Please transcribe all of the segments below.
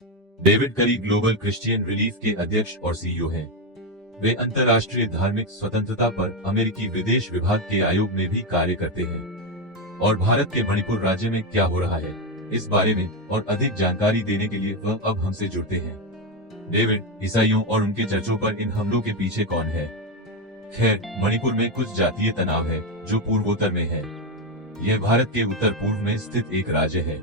David करी global Christian relief के अध्यक्ष और सीईओ हैं। वे अंतर्राष्ट्रीय धार्मिक स्वतंत्रता पर अमेरिकी विदेश विभाग के आयोग में भी कार्य करते हैं और भारत के मणिपुर राज्य में क्या हो रहा है इस बारे में और अधिक जानकारी देने के लिए वह अब हमसे जुड़ते हैं। डेविड, ईसाइयों और उनके चर्चों पर इन हमलों के पीछे कौन है? खैर, मणिपुर में कुछ जातीय तनाव है जो पूर्वोत्तर में है। यह भारत के उत्तर पूर्व में स्थित एक राज्य है,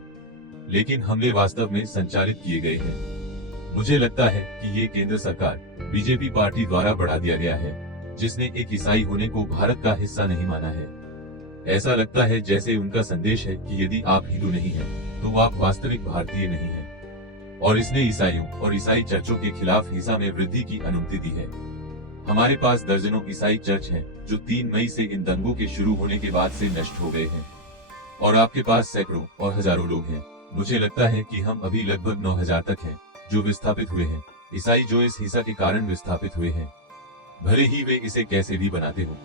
लेकिन हमले वास्तव में संचालित किए गए हैं। मुझे लगता है कि ये केंद्र सरकार बीजेपी पार्टी द्वारा बढ़ा दिया गया है, जिसने एक ईसाई होने को भारत का हिस्सा नहीं माना है। ऐसा लगता है जैसे उनका संदेश है कि यदि आप हिंदू नहीं हैं, तो आप वास्तविक भारतीय नहीं हैं। और इसने ईसाइयों और ईसाई चर्चों के खिलाफ हिंसा में वृद्धि की अनुमति दी है। हमारे पास दर्जनों ईसाई चर्च हैं जो 3 मई से इन दंगों के शुरू होने के बाद से नष्ट हो गए हैं, और आपके पास सैकड़ों और हजारों लोग हैं। मुझे लगता है कि हम अभी लगभग 9000 तक हैं जो विस्थापित हुए हैं, ईसाई जो इस हिंसा के कारण विस्थापित हुए हैं। भले ही वे इसे कैसे भी बनाते हो,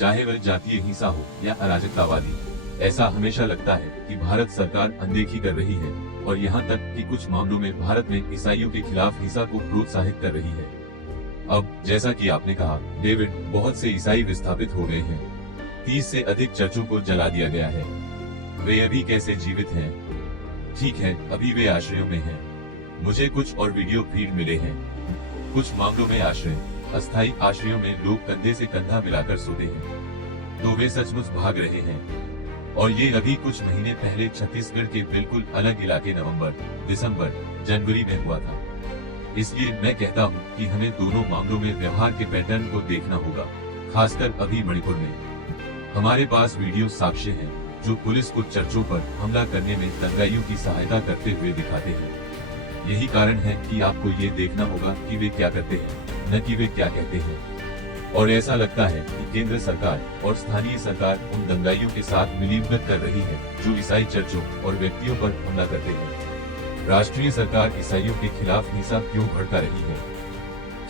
चाहे वह जातीय हिंसा हो या अराजकतावादी, ऐसा हमेशा लगता है कि भारत सरकार अनदेखी कर रही है और यहाँ तक कि कुछ मामलों में भारत में ईसाइयों के खिलाफ हिंसा को प्रोत्साहित कर रही है। अब जैसा कि आपने कहा, डेविड, बहुत से ईसाई विस्थापित हो गए हैं। 30 से अधिक चर्चों को जला दिया गया है। वे अभी कैसे जीवित हैं? ठीक है, अभी वे आश्रयों में हैं। मुझे कुछ और वीडियो फीड मिले हैं। कुछ मामलों में आश्रय, अस्थायी आश्रयों में लोग कंधे से कंधा मिलाकर सोते हैं, तो वे सचमुच भाग रहे हैं। और ये अभी कुछ महीने पहले छत्तीसगढ़ के बिल्कुल अलग इलाके नवंबर, दिसंबर, जनवरी में हुआ था। इसलिए मैं कहता हूँ कि हमें दोनों मामलों में व्यवहार के पैटर्न को देखना होगा, खासकर अभी मणिपुर में। हमारे पास वीडियो साक्ष्य हैं जो पुलिस को चर्चों पर हमला करने में दंगाइयों की सहायता करते हुए दिखाते हैं। यही कारण है कि आपको ये देखना होगा कि वे क्या करते हैं, न कि वे क्या कहते हैं। और ऐसा लगता है कि केंद्र सरकार और स्थानीय सरकार उन दंगाइयों के साथ मिलीभगत कर रही है जो ईसाई चर्चों और व्यक्तियों पर हमला करते हैं। राष्ट्रीय सरकार ईसाइयों के खिलाफ हिंसा क्यों भड़का रही है?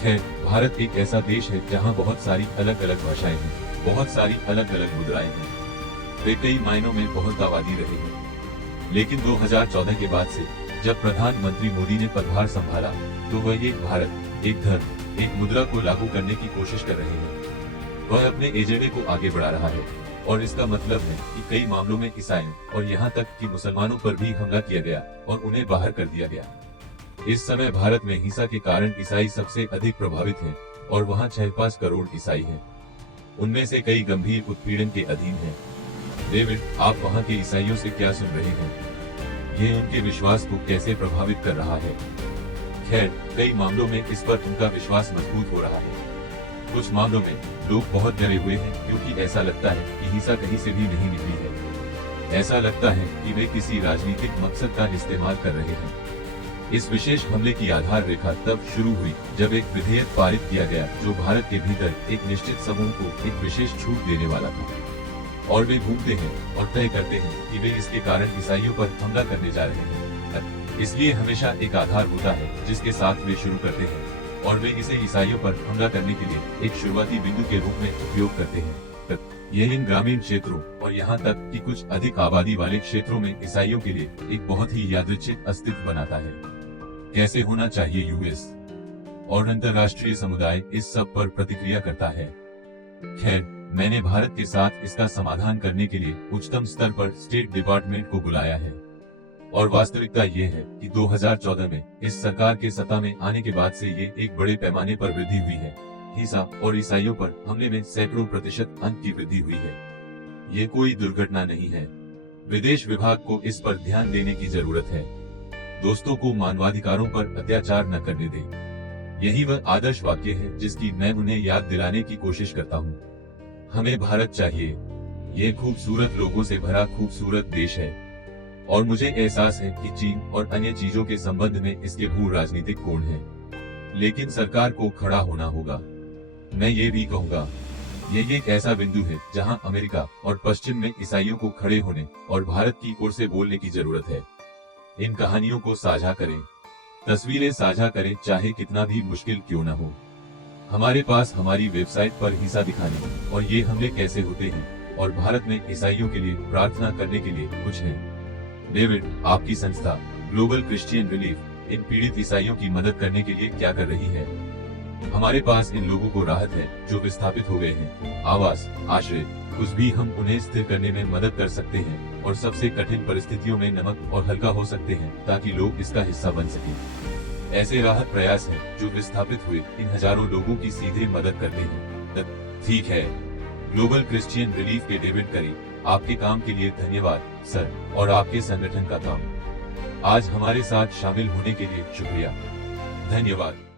खैर, भारत एक ऐसा देश है जहाँ बहुत सारी अलग अलग भाषाएं हैं, बहुत सारी अलग अलग मुद्राएं हैं। वे कई मायनों में बहुत आबादी रहे हैं, लेकिन 2014 के बाद से जब प्रधानमंत्री मोदी ने पदभार संभाला, तो वह एक भारत, एक धर्म, एक मुद्रा को लागू करने की कोशिश कर रहे हैं। वह अपने एजेंडे को आगे बढ़ा रहा है, और इसका मतलब है कि कई मामलों में ईसाइयों और यहाँ तक कि मुसलमानों पर भी हमला किया गया और उन्हें बाहर कर दिया गया। इस समय भारत में हिंसा के कारण ईसाई सबसे अधिक प्रभावित हैं, और वहाँ 6-5 करोड़ ईसाई हैं। उनमें से कई गंभीर उत्पीड़न के अधीन हैं। डेविड, आप वहाँ के ईसाइयों से क्या सुन रहे हैं? ये उनके विश्वास को कैसे प्रभावित कर रहा है? खैर, कई मामलों में इस पर उनका विश्वास मजबूत हो रहा है। कुछ मामलों में लोग बहुत डरे हुए हैं क्योंकि ऐसा लगता है कि हिंसा कहीं से भी नहीं निकली है। ऐसा लगता है कि वे किसी राजनीतिक मकसद का इस्तेमाल कर रहे हैं। इस विशेष हमले की आधार रेखा तब शुरू हुई जब एक विधेयक पारित किया गया जो भारत के भीतर एक निश्चित समूह को एक विशेष छूट देने वाला था। और वे घूमते हैं और तय करते हैं कि वे इसके कारण ईसाइयों पर हमला करने जा रहे हैं। इसलिए हमेशा एक आधार होता है जिसके साथ वे शुरू करते हैं, और वे इसे ईसाइयों पर हमला करने के लिए एक शुरुआती बिंदु के रूप में उपयोग करते हैं। यह इन ग्रामीण क्षेत्रों और यहाँ तक कि कुछ अधिक आबादी वाले क्षेत्रों में ईसाइयों के लिए एक बहुत ही यादृच्छिक अस्तित्व बनाता है। कैसे होना चाहिए यूएस और अंतर्राष्ट्रीय समुदाय इस सब पर प्रतिक्रिया करता है? खैर, मैंने भारत के साथ इसका समाधान करने के लिए उच्चतम स्तर पर स्टेट डिपार्टमेंट को बुलाया है। और वास्तविकता ये है कि 2014 में इस सरकार के सत्ता में आने के बाद से ये एक बड़े पैमाने पर वृद्धि हुई है। हिंसा और ईसाइयों पर हमले में सैकड़ों प्रतिशत अंक की वृद्धि हुई है। ये कोई दुर्घटना नहीं है। विदेश विभाग को इस पर ध्यान देने की जरूरत है। दोस्तों को मानवाधिकारों पर अत्याचार न करने दें। यही वह आदर्श वाक्य है जिसकी मैं उन्हें याद दिलाने की कोशिश करता हूँ। हमें भारत चाहिए। ये खूबसूरत लोगों से भरा खूबसूरत देश है, और मुझे एहसास है कि चीन और अन्य चीजों के संबंध में इसके भू राजनीतिक कोण हैं। लेकिन सरकार को खड़ा होना होगा। मैं ये भी कहूँगा, ये एक ऐसा बिंदु है जहाँ अमेरिका और पश्चिम में ईसाइयों को खड़े होने और भारत की ओर से बोलने की जरूरत है। इन कहानियों को साझा करें, तस्वीरें साझा करें, चाहे कितना भी मुश्किल क्यों न हो। हमारे पास हमारी वेबसाइट पर हिंसा दिखाने और ये हमले कैसे होते हैं और भारत में ईसाइयों के लिए प्रार्थना करने के लिए कुछ है। डेविड, आपकी संस्था ग्लोबल क्रिश्चियन रिलीफ इन पीड़ित ईसाइयों की मदद करने के लिए क्या कर रही है? हमारे पास इन लोगों को राहत है जो विस्थापित हो गए हैं, आवास, आश्रय, कुछ भी हम उन्हें स्थिर करने में मदद कर सकते हैं और सबसे कठिन परिस्थितियों में नमक और हल्का हो सकते हैं ताकि लोग इसका हिस्सा बन सकें। ऐसे राहत प्रयास हैं जो विस्थापित हुए इन हजारों लोगों की सीधे मदद करते हैं। ठीक है, ग्लोबल क्रिश्चियन रिलीफ के डेविड करी, आपके काम के लिए धन्यवाद सर, और आपके संगठन का काम। आज हमारे साथ शामिल होने के लिए शुक्रिया। धन्यवाद।